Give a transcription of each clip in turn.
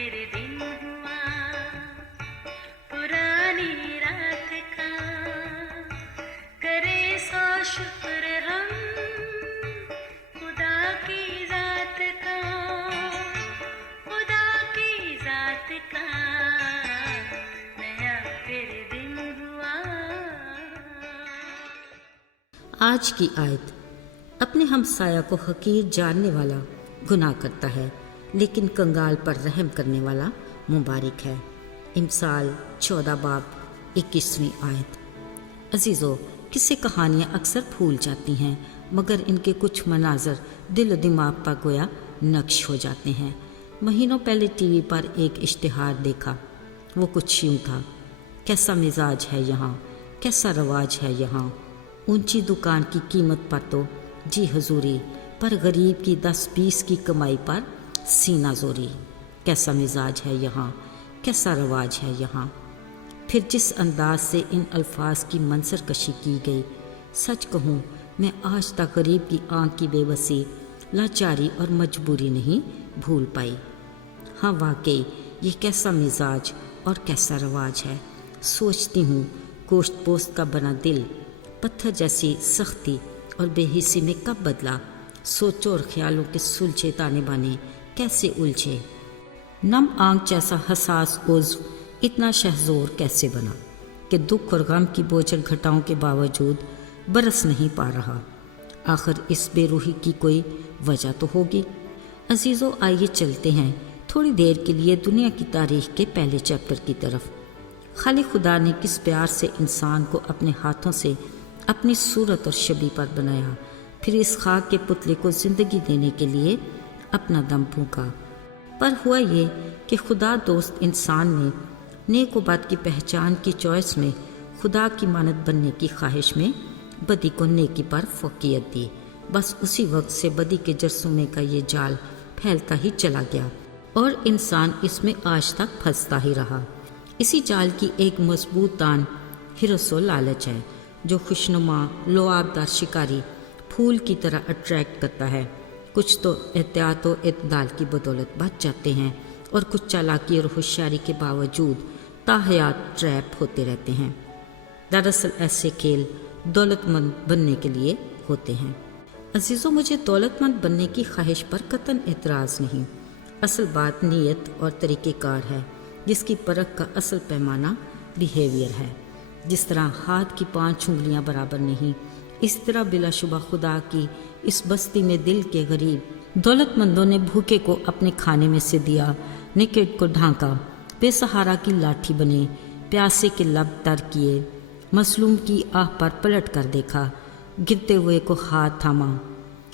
پھر دن ہوا پرانی رات کا، کرے سو شکر ہم خدا کی ذات کا، خدا کی ذات کا نیا پھر دن ہوا۔ آج کی آیت: اپنے ہمسایہ کو حقیر جاننے والا گناہ کرتا ہے، لیکن کنگال پر رحم کرنے والا مبارک ہے۔ امثال 14 باب 21ویں آیت۔ عزیزو، قصے کہانیاں اکثر بھول جاتی ہیں، مگر ان کے کچھ مناظر دل و دماغ پر گویا نقش ہو جاتے ہیں۔ مہینوں پہلے ٹی وی پر ایک اشتہار دیکھا، وہ کچھ یوں تھا: کیسا مزاج ہے یہاں، کیسا رواج ہے یہاں، اونچی دکان کی قیمت پر تو جی حضوری، پر غریب کی 10-20 کی کمائی پر سینہ زوری، کیسا مزاج ہے یہاں، کیسا رواج ہے یہاں۔ پھر جس انداز سے ان الفاظ کی منظر کشی کی گئی، سچ کہوں میں آج تک غریب کی آنکھ کی بے بسی، لاچاری اور مجبوری نہیں بھول پائی۔ ہاں واقعی یہ کیسا مزاج اور کیسا رواج ہے۔ سوچتی ہوں گوشت پوست کا بنا دل پتھر جیسی سختی اور بے حسی میں کب بدلا، سوچوں اور خیالوں کے سلجھے تانے بانے کیسے الجھے، نم آنکھ جیسا حساس عضو اتنا شہزور کیسے بنا کہ دکھ اور غم کی بوجھل گھٹاؤں کے باوجود برس نہیں پا رہا۔ آخر اس بے روحی کی کوئی وجہ تو ہوگی۔ عزیزو، آئیے چلتے ہیں تھوڑی دیر کے لیے دنیا کی تاریخ کے پہلے چیپٹر کی طرف۔ خالق خدا نے کس پیار سے انسان کو اپنے ہاتھوں سے اپنی صورت اور شبیہ پر بنایا، پھر اس خاک کے پتلے کو زندگی دینے کے لیے اپنا دم پھونکا۔ پر ہوا یہ کہ خدا دوست انسان نے نیک و بد کی پہچان کی چوائس میں خدا کی مانند بننے کی خواہش میں بدی کو نیکی پر فوقیت دی۔ بس اسی وقت سے بدی کے جرثومے کا یہ جال پھیلتا ہی چلا گیا اور انسان اس میں آج تک پھنستا ہی رہا۔ اسی جال کی ایک مضبوط تان ہرس و لالچ ہے، جو خوشنما لعابدار شکاری پھول کی طرح اٹریکٹ کرتا ہے۔ کچھ تو احتیاط و اعتدال کی بدولت بچ جاتے ہیں، اور کچھ چالاکی اور ہوشیاری کے باوجود تاحیات ٹریپ ہوتے رہتے ہیں۔ دراصل ایسے کھیل دولت مند بننے کے لیے ہوتے ہیں۔ عزیزوں، مجھے دولت مند بننے کی خواہش پر قطعاً اعتراض نہیں۔ اصل بات نیت اور طریقہ کار ہے، جس کی پرکھ کا اصل پیمانہ بیہیویئر ہے۔ جس طرح ہاتھ کی 5 انگلیاں برابر نہیں، اس طرح بلا شبہ خدا کی اس بستی میں دل کے غریب دولت مندوں نے بھوکے کو اپنے کھانے میں سے دیا، نکڑ کو ڈھانکا، بے سہارا کی لاٹھی بنے، پیاسے کے لب تر کیے، مظلوم کی آہ پر پلٹ کر دیکھا، گرتے ہوئے کو ہاتھ تھاما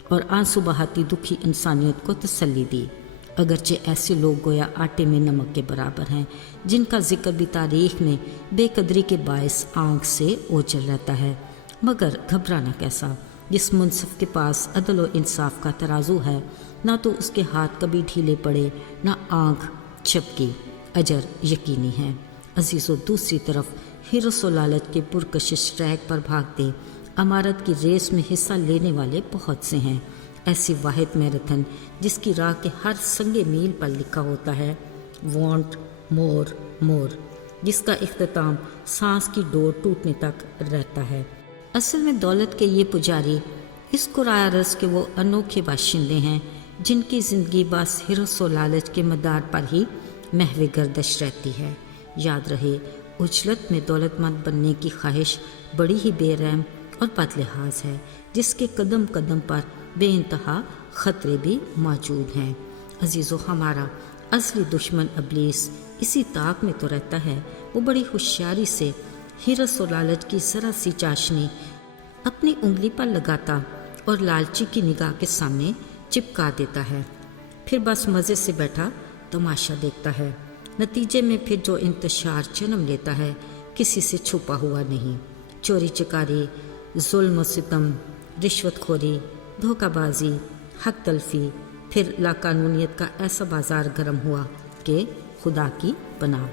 اور آنسو بہاتی دکھی انسانیت کو تسلی دی۔ اگرچہ ایسے لوگ گویا آٹے میں نمک کے برابر ہیں، جن کا ذکر بھی تاریخ میں بے قدری کے باعث آنکھ سے اوجھل رہتا ہے، مگر گھبرانا کیسا؟ جس منصف کے پاس عدل و انصاف کا ترازو ہے، نہ تو اس کے ہاتھ کبھی ڈھیلے پڑے، نہ آنکھ چپکی، اجر یقینی ہے۔ عزیزو، دوسری طرف ہرس و لالچ کے پرکشش ٹریک پر بھاگتے امارت کی ریس میں حصہ لینے والے بہت سے ہیں۔ ایسی واحد میراتھن جس کی راہ کے ہر سنگ میل پر لکھا ہوتا ہے وانٹ مور مور، جس کا اختتام سانس کی ڈور ٹوٹنے تک رہتا ہے۔ اصل میں دولت کے یہ پجاری اس قرائے ارض کے وہ انوکھے باشندے ہیں جن کی زندگی بس ہرس و لالچ کے مدار پر ہی محو گردش رہتی ہے۔ یاد رہے، اجلت میں دولت مند بننے کی خواہش بڑی ہی بے رحم اور بد لحاظ ہے، جس کے قدم قدم پر بے انتہا خطرے بھی موجود ہیں۔ عزیزو، ہمارا اصلی دشمن ابلیس اسی طاق میں تو رہتا ہے۔ وہ بڑی ہوشیاری سے ہرس و لالچ کی ذرا سی چاشنی اپنی انگلی پر لگاتا اور لالچی کی نگاہ کے سامنے چپکا دیتا ہے، پھر بس مزے سے بیٹھا تماشا دیکھتا ہے۔ نتیجے میں پھر جو انتشار جنم لیتا ہے کسی سے چھپا ہوا نہیں۔ چوری چکاری، ظلم و ستم، رشوت خوری، دھوکہ بازی، حق تلفی، پھر لاقانونیت کا ایسا بازار گرم ہوا کہ خدا کی پناہ۔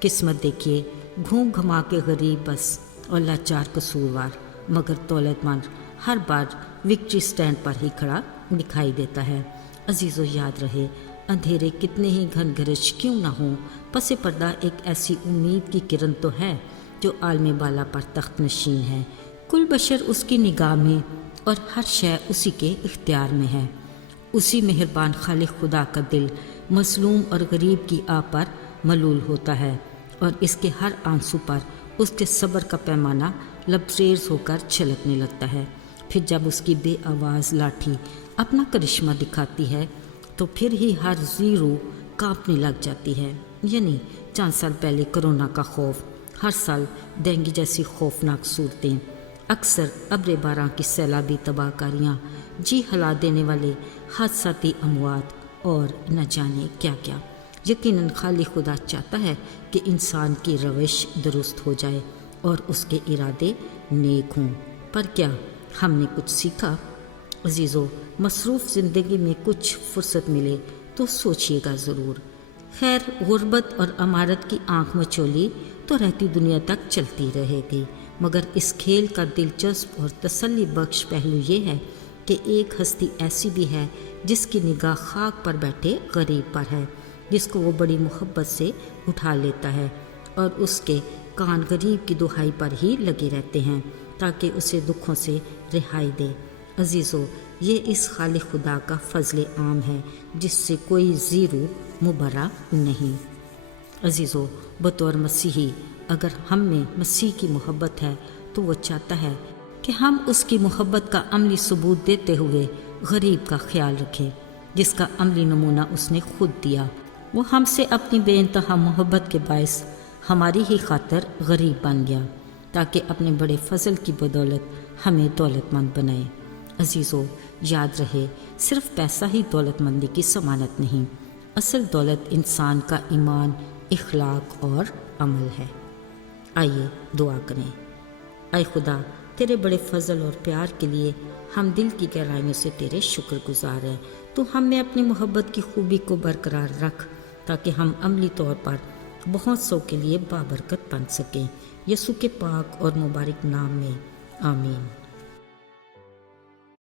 قسمت دیکھیے، گھوم گھما کے غریب بس اور لاچار قصوروار، مگر دولت مند ہر بار وکٹری سٹینڈ پر ہی کھڑا دکھائی دیتا ہے۔ عزیزو یاد رہے اندھیرے کتنے ہی گھن گرج کیوں نہ ہوں، پس پردہ ایک ایسی امید کی کرن تو ہے جو عالم بالا پر تخت نشین ہے۔ کل بشر اس کی نگاہ میں اور ہر شے اسی کے اختیار میں ہے۔ اسی مہربان خالق خدا کا دل مظلوم اور غریب کی آہ پر ملول ہوتا ہے اور اس کے ہر آنسو پر اس کے صبر کا پیمانہ لبریز ہو کر چھلکنے لگتا ہے۔ پھر جب اس کی بے آواز لاٹھی اپنا کرشمہ دکھاتی ہے تو پھر ہی ہر زیرو کانپنے لگ جاتی ہے۔ یعنی 4 سال پہلے کرونا کا خوف، ہر سال ڈینگی جیسی خوفناک صورتیں، اکثر ابر باران کی سیلابی تباہ کاریاں، جی ہلا دینے والے حادثاتی اموات اور نہ جانے کیا کیا۔ یقیناً خالق خدا چاہتا ہے کہ انسان کی روش درست ہو جائے اور اس کے ارادے نیک ہوں، پر کیا ہم نے کچھ سیکھا؟ عزیزو، مصروف زندگی میں کچھ فرصت ملے تو سوچیے گا ضرور۔ خیر، غربت اور امارت کی آنکھ مچولی تو رہتی دنیا تک چلتی رہے گی، مگر اس کھیل کا دلچسپ اور تسلی بخش پہلو یہ ہے کہ ایک ہستی ایسی بھی ہے جس کی نگاہ خاک پر بیٹھے غریب پر ہے، جس کو وہ بڑی محبت سے اٹھا لیتا ہے اور اس کے کان غریب کی دہائی پر ہی لگے رہتے ہیں تاکہ اسے دکھوں سے رہائی دے۔ عزیزو، یہ اس خالق خدا کا فضل عام ہے جس سے کوئی زیرو مبرا نہیں۔ عزیزو، بطور مسیحی اگر ہم میں مسیح کی محبت ہے تو وہ چاہتا ہے کہ ہم اس کی محبت کا عملی ثبوت دیتے ہوئے غریب کا خیال رکھیں، جس کا عملی نمونہ اس نے خود دیا۔ وہ ہم سے اپنی بے انتہا محبت کے باعث ہماری ہی خاطر غریب بن گیا تاکہ اپنے بڑے فضل کی بدولت ہمیں دولت مند بنائے۔ عزیزو، یاد رہے صرف پیسہ ہی دولت مندی کی ضمانت نہیں، اصل دولت انسان کا ایمان، اخلاق اور عمل ہے۔ آئیے دعا کریں۔ اے خدا، تیرے بڑے فضل اور پیار کے لیے ہم دل کی گہرائیوں سے تیرے شکر گزار ہیں۔ تو ہم میں اپنی محبت کی خوبی کو برقرار رکھ تاکہ ہم عملی طور پر بہت سو کے لیے بابرکت بن سکیں۔ یسوع کے پاک اور مبارک نام میں آمین۔